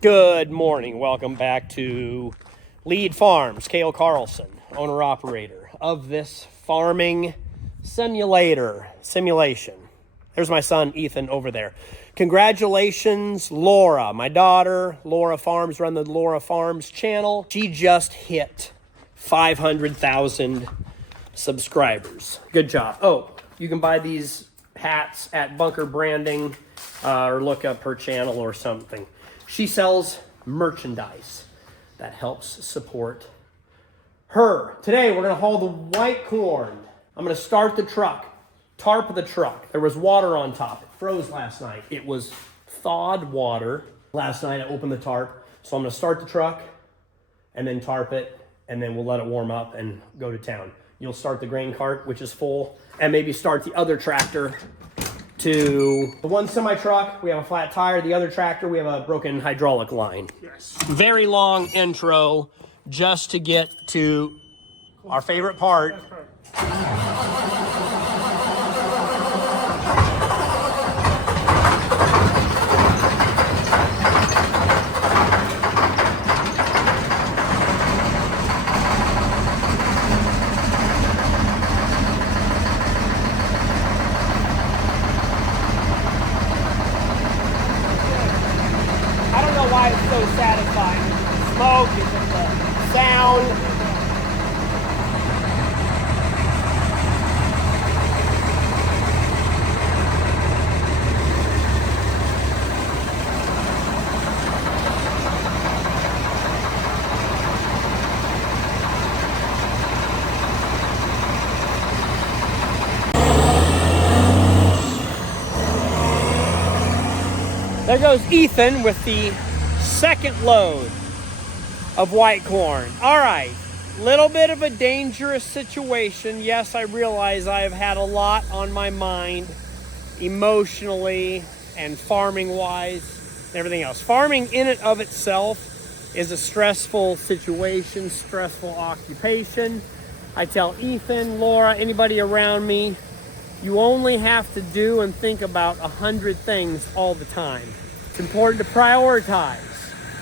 Good morning. Welcome back to Lead Farms. Cale Carlson, owner-operator of this farming simulation. There's my son, Ethan, over there. Congratulations, Laura. My daughter, Laura Farms, run the Laura Farms channel. She just hit 500,000 subscribers. Good job. Oh, you can buy these hats at Bunker Branding or look up her channel or something. She sells merchandise that helps support her. Today, we're going to haul the white corn. I'm going to start the truck, tarp the truck. There was water on top. It froze last night. It was thawed water. Last night, I opened the tarp. So I'm going to start the truck and then tarp it, and then we'll let it warm up and go to town. You'll start the grain cart, which is full, and maybe start the other tractor to the one semi-truck. We have a flat tire. The other tractor, we have a broken hydraulic line. Yes. Very long intro just to get to our favorite part. Why it's so satisfying. The smoke, is it the sound? There goes Ethan with the second load of white corn. All right, little bit of a dangerous situation. Yes, I realize I have had a lot on my mind emotionally and farming wise and everything else. Farming in and of itself is a stressful situation, stressful occupation. I tell Ethan, Laura, anybody around me, you only have to do and think about 100 things all the time. It's important to prioritize.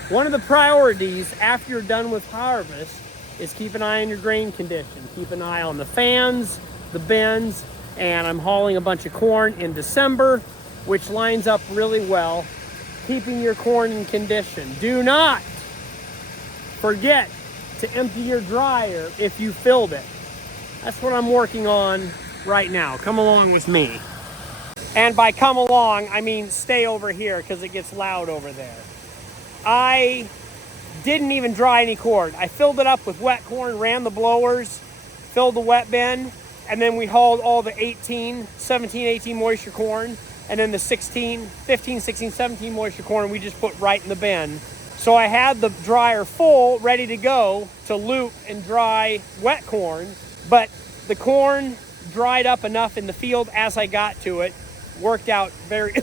One of the priorities after you're done with harvest is keep an eye on your grain condition. Keep an eye on the fans, the bins, and I'm hauling a bunch of corn in December, which lines up really well, keeping your corn in condition. Do not forget to empty your dryer if you filled it. That's what I'm working on right now. Come along with me. And by come along, I mean stay over here because it gets loud over there. I didn't even dry any corn. I filled it up with wet corn, ran the blowers, filled the wet bin, and then we hauled all the 17, 18 moisture corn, and then the 15, 16, 17 moisture corn we just put right in the bin. So I had the dryer full, ready to go to loop and dry wet corn, but the corn dried up enough in the field as I got to it, worked out very,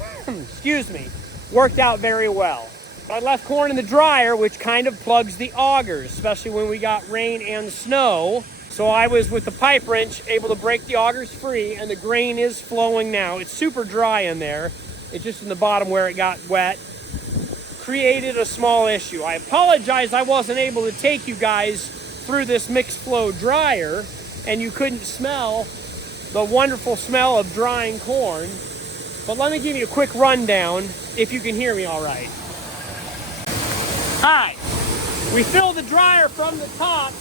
worked out very well. I left corn in the dryer, which kind of plugs the augers, especially when we got rain and snow. So I was, with the pipe wrench, able to break the augers free, and the grain is flowing now. It's super dry in there. It's just in the bottom where it got wet. Created a small issue. I apologize I wasn't able to take you guys through this mixed flow dryer, and you couldn't smell the wonderful smell of drying corn. But let me give you a quick rundown, if you can hear me all right. All right, we fill the dryer from the top,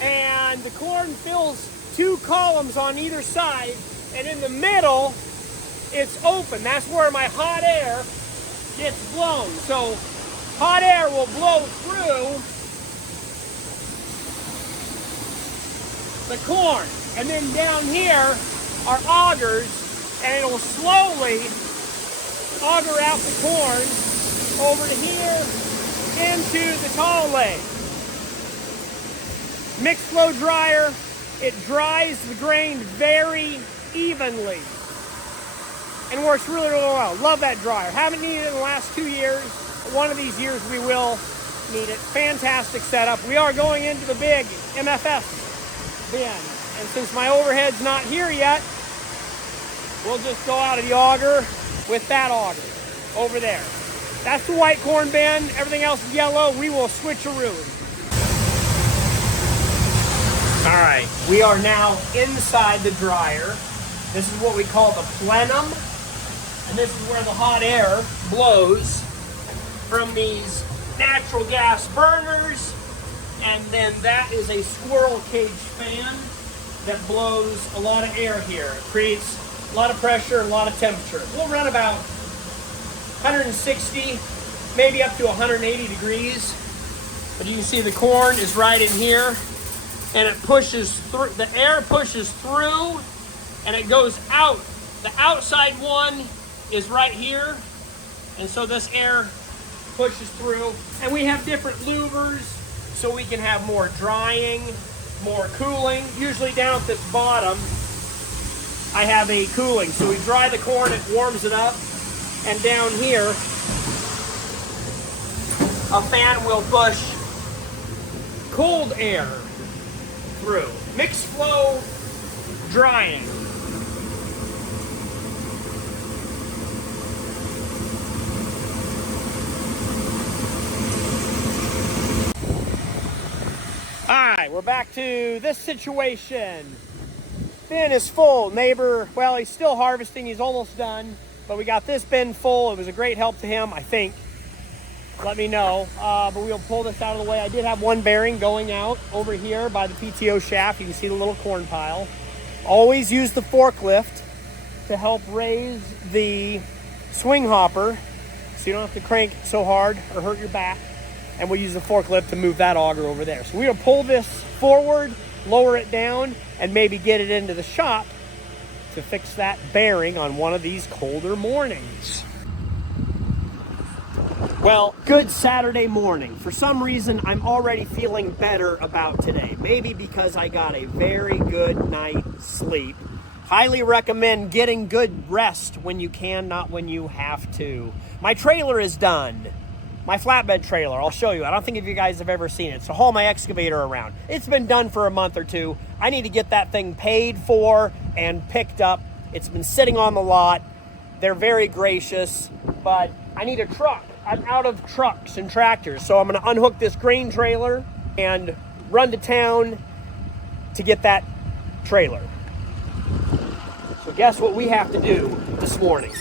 and the corn fills 2 columns on either side, and in the middle, it's open. That's where my hot air gets blown. So hot air will blow through the corn, and then down here are augers, and it'll slowly auger out the corn over to here, into the tall leg. Mixed flow dryer, it dries the grain very evenly and works really, really well. Love that dryer. Haven't needed it in the last 2 years. One of these years we will need it. Fantastic setup. We are going into the big MFS bin, and since my overhead's not here yet, we'll just go out of the auger with that auger over there. That's the white corn bin. Everything else is yellow. We will switcheroo. All right, we are now inside the dryer. This is what we call the plenum. And this is where the hot air blows from these natural gas burners. And then that is a squirrel cage fan that blows a lot of air here. It creates a lot of pressure and a lot of temperature. We'll run about 160, maybe up to 180 degrees. But you can see the corn is right in here, and it pushes through, the air pushes through, and it goes out. The outside one is right here, and so this air pushes through. And we have different louvers, so we can have more drying, more cooling. Usually down at this bottom, I have a cooling. So we dry the corn, it warms it up, and down here, a fan will push cold air through. Mixed flow drying. All right, we're back to this situation. Bin is full. Neighbor, well, he's still harvesting. He's almost done. But we got this bin full. It was a great help to him, I think. Let me know. But we'll pull this out of the way. I did have one bearing going out over here by the PTO shaft. You can see the little corn pile. Always use the forklift to help raise the swing hopper so you don't have to crank so hard or hurt your back. And we'll use the forklift to move that auger over there. So we're gonna pull this forward, lower it down, and maybe get it into the shop to fix that bearing on one of these colder mornings. Well, good Saturday morning. For some reason, I'm already feeling better about today. Maybe because I got a very good night's sleep. Highly recommend getting good rest when you can, not when you have to. My trailer is done. My flatbed trailer, I'll show you. I don't think if you guys have ever seen it. So haul my excavator around. It's been done for a month or two. I need to get that thing paid for and picked up. It's been sitting on the lot. They're very gracious, but I need a truck. I'm out of trucks and tractors. So I'm gonna unhook this grain trailer and run to town to get that trailer. So guess what we have to do this morning?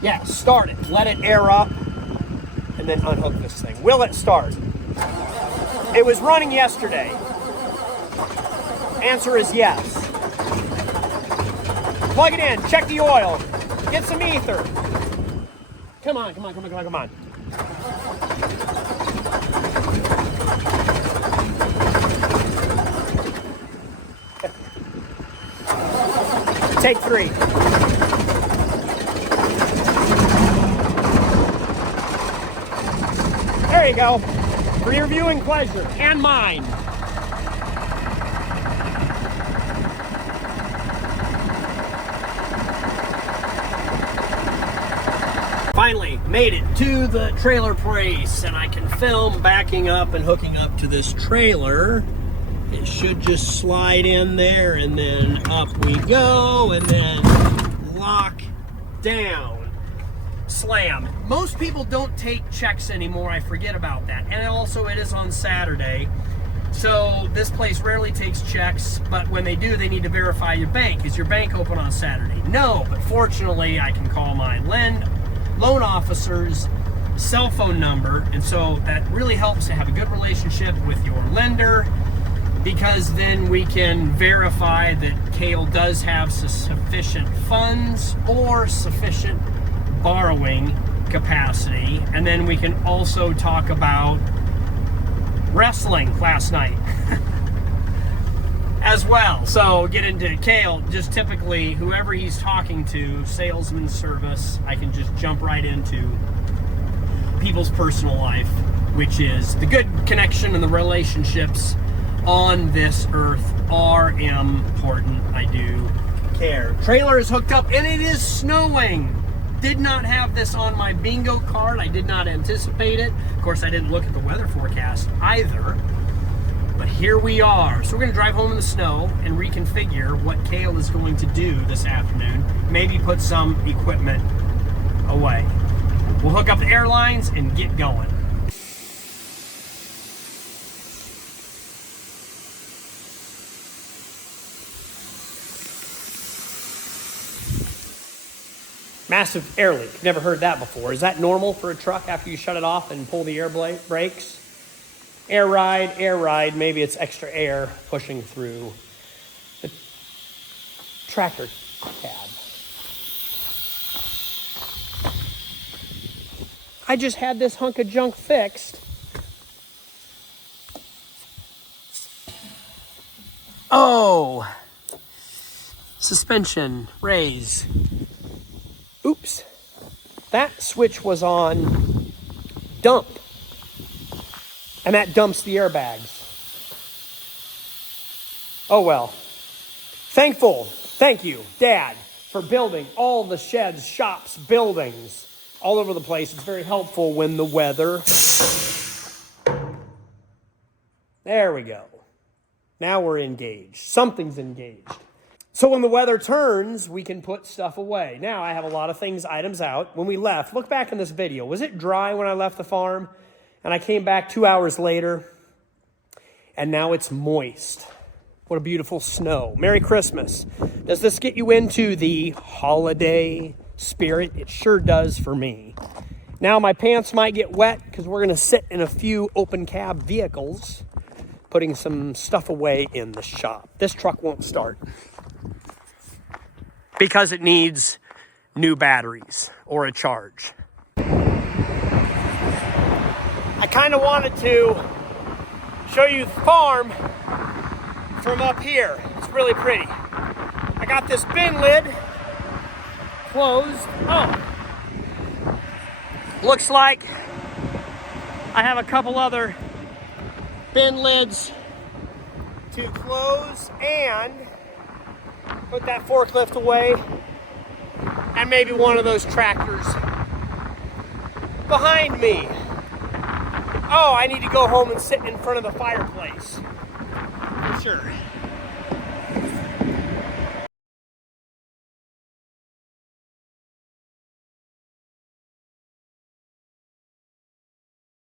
Yeah, start it, let it air up, and then unhook this thing. Will it start? It was running yesterday. Answer is yes. Plug it in, check the oil, get some ether. Come on, come on, come on, come on, come on. Take 3. There you go. For your viewing pleasure and mine. Finally made it to the trailer place, and I can film backing up and hooking up to this trailer. It should just slide in there, and then up we go, and then lock down. Slam. Most people don't take checks anymore. I forget about that. And also it is on Saturday. So this place rarely takes checks, but when they do, they need to verify your bank. Is your bank open on Saturday? No, but fortunately I can call my loan officer's cell phone number. And so that really helps to have a good relationship with your lender, because then we can verify that Kale does have sufficient funds or sufficient borrowing capacity. And then we can also talk about wrestling last night as well. So get into Kale, just typically whoever he's talking to, salesman service, I can just jump right into people's personal life, which is the good connection and the relationships on this earth are important. I do care. Trailer is hooked up and it is snowing. Did not have this on my bingo card. I did not anticipate it. Of course, I didn't look at the weather forecast either. But here we are. So we're gonna drive home in the snow and reconfigure what Kale is going to do this afternoon. Maybe put some equipment away. We'll hook up the air lines and get going. Massive air leak. Never heard that before. Is that normal for a truck after you shut it off and pull the air brakes? Air ride. Maybe it's extra air pushing through the tractor cab. I just had this hunk of junk fixed. Oh, suspension raise. Oops, that switch was on dump, and that dumps the airbags. Oh well. Thank you, Dad, for building all the sheds, shops, buildings all over the place. It's very helpful when the weather... There we go. Now we're engaged. Something's engaged. So when the weather turns, we can put stuff away. Now I have a lot of items out. When we left, look back in this video. Was it dry when I left the farm? And I came back 2 hours later, and now it's moist. What a beautiful snow. Merry Christmas. Does this get you into the holiday spirit? It sure does for me. Now my pants might get wet because we're going to sit in a few open cab vehicles, putting some stuff away in the shop. This truck won't start because it needs new batteries or a charge. I kind of wanted to show you the farm from up here. It's really pretty. I got this bin lid closed. Oh, looks like I have a couple other bin lids to close and put that forklift away, and maybe one of those tractors behind me. Oh, I need to go home and sit in front of the fireplace. For sure.